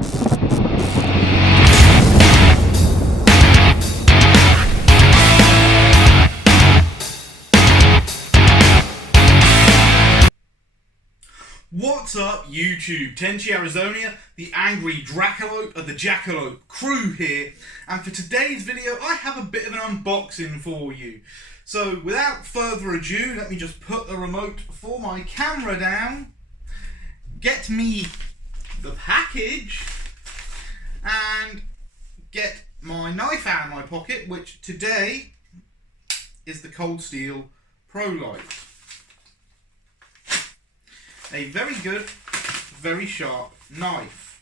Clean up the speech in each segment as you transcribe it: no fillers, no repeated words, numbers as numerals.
What's up YouTube? Tenchi Arizona, the angry Dracolope of the Dracolope crew here, and for today's video I have a bit of an unboxing for you. So without further ado, let me just put the remote for my camera down, get me the package, and get my knife out of my pocket, which today is the Cold Steel Pro Light. A very good, very sharp knife.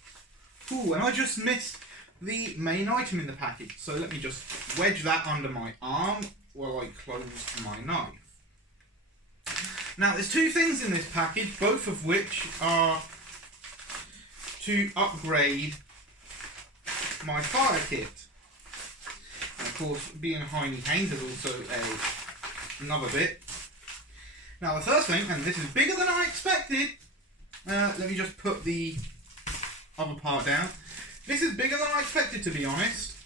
Ooh, and I just missed the main item in the package, so let me just wedge that under my arm while I close my knife. Now, there's two things in this package, both of which are to upgrade my fire kit. And of course, being a Heine Haynes is also another bit. Now the first thing, and this is bigger than I expected, let me just put the other part down. This is bigger than I expected, to be honest,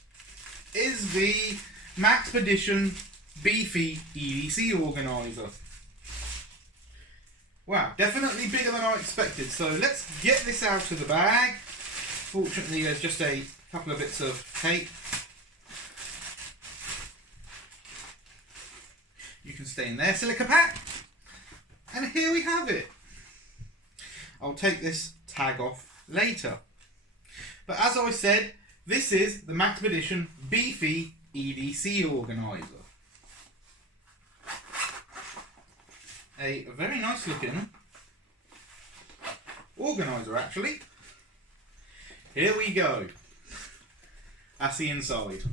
is the Maxpedition Beefy EDC organizer. Wow, definitely bigger than I expected. So let's get this out of the bag. Fortunately, there's just a couple of bits of tape. You can stay in there, silica pack. And here we have it. I'll take this tag off later. But as I said, this is the Maxpedition Beefy EDC organizer. A very nice looking organizer, actually. Here we go. That's the inside.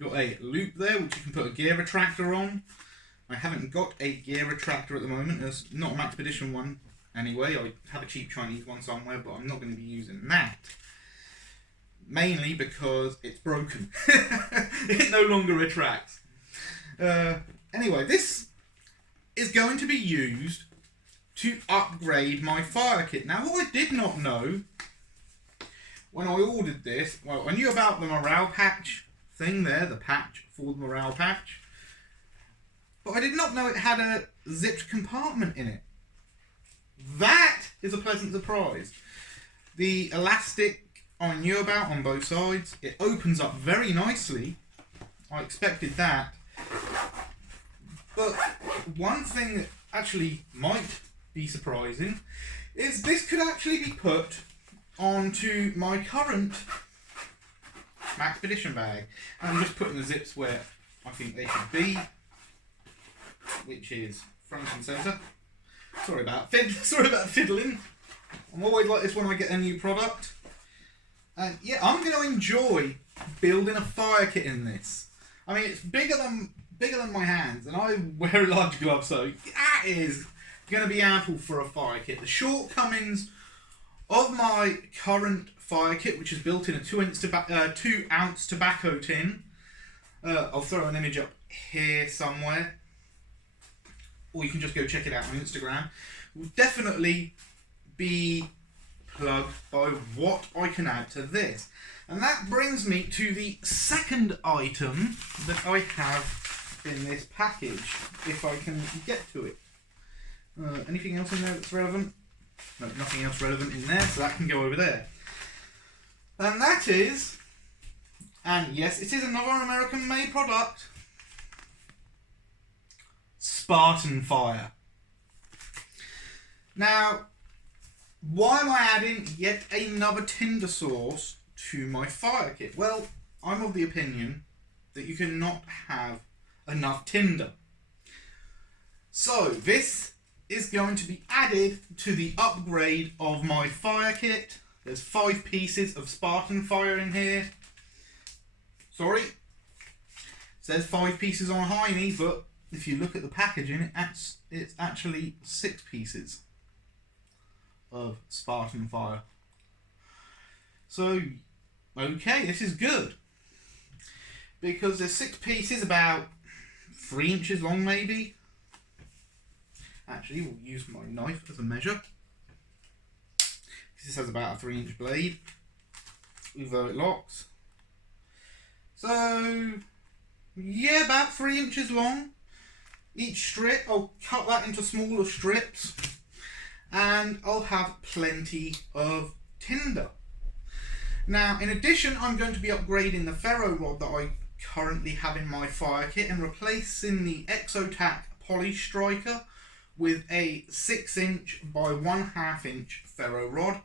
Got a loop there which you can put a gear retractor on. I haven't got a gear retractor at the moment. There's not a Maxpedition one anyway. I have a cheap Chinese one somewhere, but I'm not going to be using that. Mainly because it's broken. It no longer retracts. Anyway, this is going to be used to upgrade my fire kit. Now, what I did not know when I ordered this, well, I knew about the morale patch thing there, the patch for the morale patch. But I did not know it had a zipped compartment in it. That is a pleasant surprise. The elastic I knew about on both sides. It opens up very nicely. I expected that. But one thing that actually might be surprising is this could actually be put onto my current Maxpedition bag. And I'm just putting the zips where I think they should be, which is front and centre. Sorry about fiddling. I'm always like this when I get a new product. And yeah, I'm going to enjoy building a fire kit in this. I mean, it's bigger than my hands, and I wear large gloves, so that is going to be ample for a fire kit. The shortcomings of my current fire kit, which is built in a 2-ounce tobacco tin. I'll throw an image up here somewhere, or you can just go check it out on Instagram, will definitely be plugged by what I can add to this. And that brings me to the second item that I have in this package, if I can get to it. Anything else in there that's relevant? No, nothing else relevant in there, so that can go over there. And that is, and yes, it is another American-made product, Spartan Fire. Now, why am I adding yet another tinder source to my fire kit? Well, I'm of the opinion that you cannot have enough tinder. So, this is going to be added to the upgrade of my fire kit. There's 5 pieces of Spartan Fire in here. Sorry, it says 5 pieces on Heine, but if you look at the packaging, it's actually 6 pieces of Spartan Fire. So, okay, this is good. Because there's 6 pieces, about 3 inches long maybe. Actually, we'll use my knife as a measure. This has about a 3-inch blade, although it locks. So, yeah, about 3 inches long. Each strip, I'll cut that into smaller strips, and I'll have plenty of tinder. Now, in addition, I'm going to be upgrading the ferro rod that I currently have in my fire kit and replacing the Exotac Poly Striker with a 6-inch by 1/2 inch ferro rod,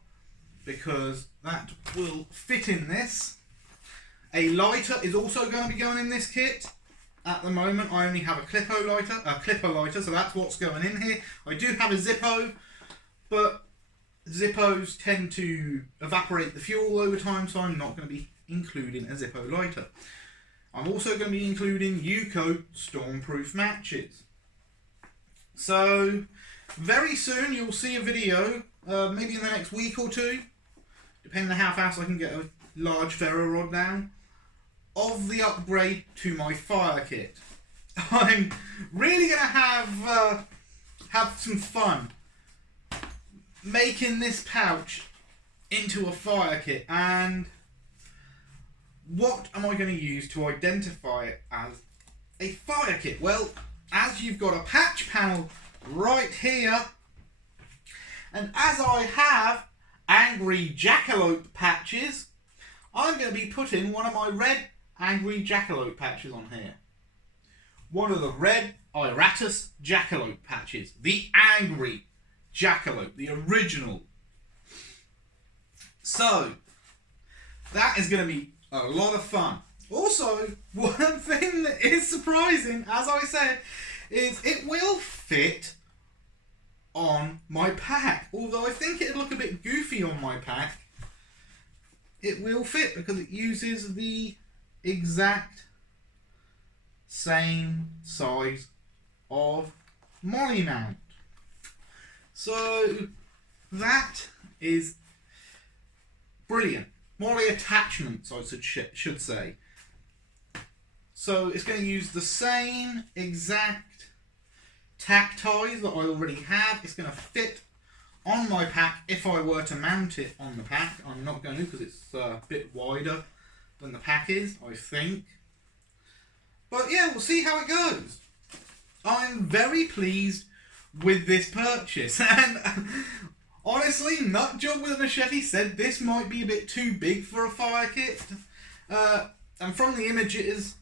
because that will fit in this. A lighter is also going to be going in this kit. At the moment, I only have a clipper lighter, so that's what's going in here. I do have a Zippo, but Zippos tend to evaporate the fuel over time, so I'm not going to be including a Zippo lighter. I'm also going to be including UCO stormproof matches. So, very soon you'll see a video, maybe in the next week or two, depending on how fast I can get a large ferro rod down, of the upgrade to my fire kit. I'm really going to have some fun making this pouch into a fire kit. And what am I going to use to identify it as a fire kit? Well, as you've got a patch panel right here, and as I have angry Dracolope patches, I'm going to be putting one of my red angry Dracolope patches on here. One of the red Iratus Dracolope patches. The angry Dracolope, the original. So, that is going to be a lot of fun. Also, one thing that is surprising, as I said, is it will fit on my pack. Although I think it'd look a bit goofy on my pack, it will fit because it uses the exact same size of molly mount. So that is brilliant. Molly attachments, I should say. So it's going to use the same exact tack ties that I already have. It's going to fit on my pack if I were to mount it on the pack. I'm not going to, because it's a bit wider than the pack is, I think. But yeah, we'll see how it goes. I'm very pleased with this purchase, and honestly, Nutjob with a Machete said this might be a bit too big for a fire kit, and from the images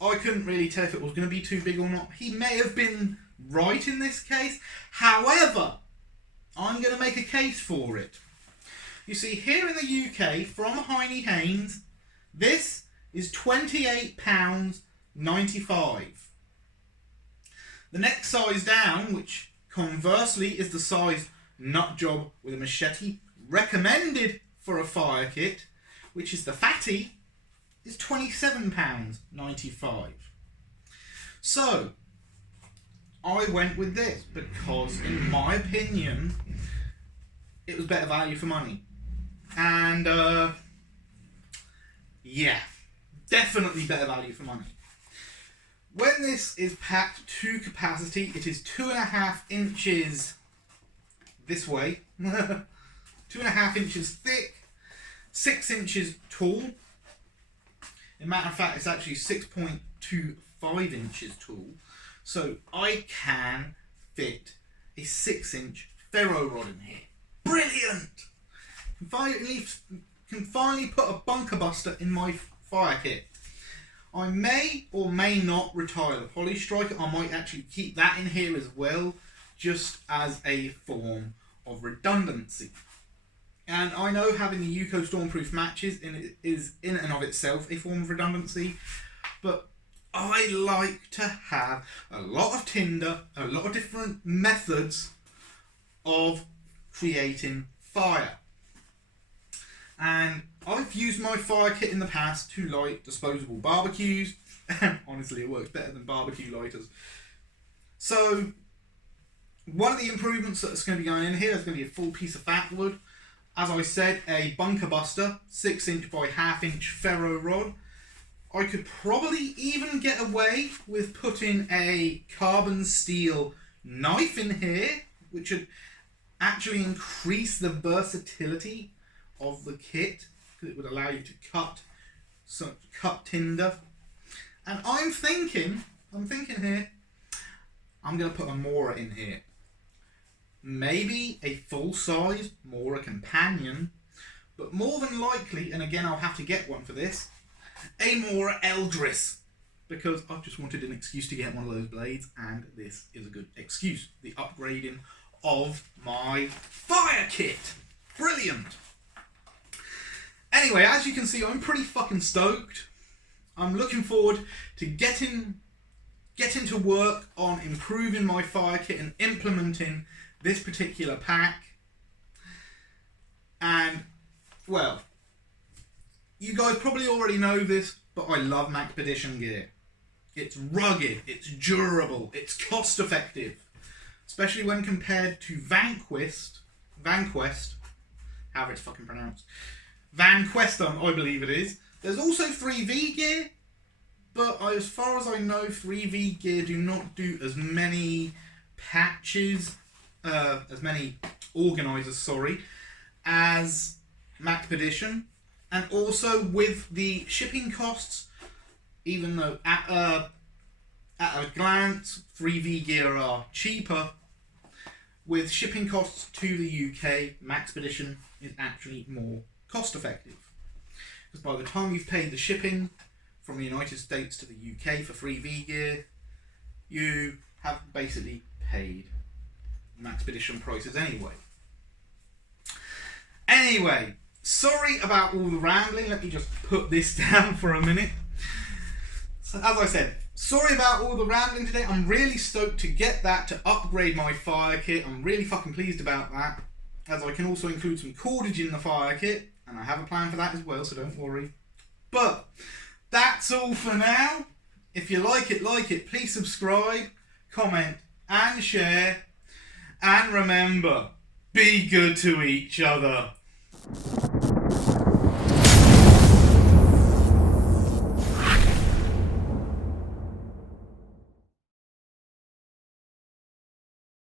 I couldn't really tell if it was going to be too big or not. He may have been right in this case. However, I'm going to make a case for it. You see, here in the UK, from Heine Haynes, this is £28.95. The next size down, which conversely is the size Nutjob with a Machete recommended for a fire kit, which is the Fatty, is £27.95. So, I went with this because, in my opinion, it was better value for money. And, yeah, definitely better value for money. When this is packed to capacity, it is 2.5 inches this way, 2.5 inches thick, 6 inches tall. In matter of fact, it's actually 6.25 inches tall. So I can fit a 6-inch ferro rod in here. Brilliant! Can finally put a bunker buster in my fire kit. I may or may not retire the Poly Striker. I might actually keep that in here as well, just as a form of redundancy. And I know having the UCO Stormproof matches is in and of itself a form of redundancy, but I like to have a lot of tinder, a lot of different methods of creating fire. And I've used my fire kit in the past to light disposable barbecues, and honestly it works better than barbecue lighters. So one of the improvements that's going to be going in here is going to be a full piece of fat wood. As I said, a bunker buster, 6-inch by 1/2 inch ferro rod. I could probably even get away with putting a carbon steel knife in here, which would actually increase the versatility of the kit, because it would allow you to cut tinder. And I'm thinking here, I'm going to put a Mora in here. Maybe a full-size Mora companion, but more than likely, and again I'll have to get one for this, a Mora Eldris, because I've just wanted an excuse to get one of those blades, and this is a good excuse. The upgrading of my fire kit. Brilliant. Anyway, as you can see, I'm pretty fucking stoked. I'm looking forward to getting to work on improving my fire kit and implementing this particular pack. And, well, you guys probably already know this, but I love Maxpedition gear. It's rugged, it's durable, it's cost effective. Especially when compared to Vanquest, however it's fucking pronounced. Vanquestum, I believe it is. There's also 3V gear, but as far as I know, 3V gear do not do as many patches, as many organisers, sorry, as Maxpedition. And also with the shipping costs, even though at a glance 3V gear are cheaper, with shipping costs to the UK, Maxpedition is actually more cost effective. Because by the time you've paid the shipping from the United States to the UK for 3V gear, you have basically paid Maxpedition prices anyway. Anyway, sorry about all the rambling. Let me just put this down for a minute. So, as I said, sorry about all the rambling today. I'm really stoked to get that to upgrade my fire kit. I'm really fucking pleased about that, as I can also include some cordage in the fire kit, and I have a plan for that as well, so don't worry. But that's all for now. If you like it, please subscribe, comment and share, and remember, be good to each other.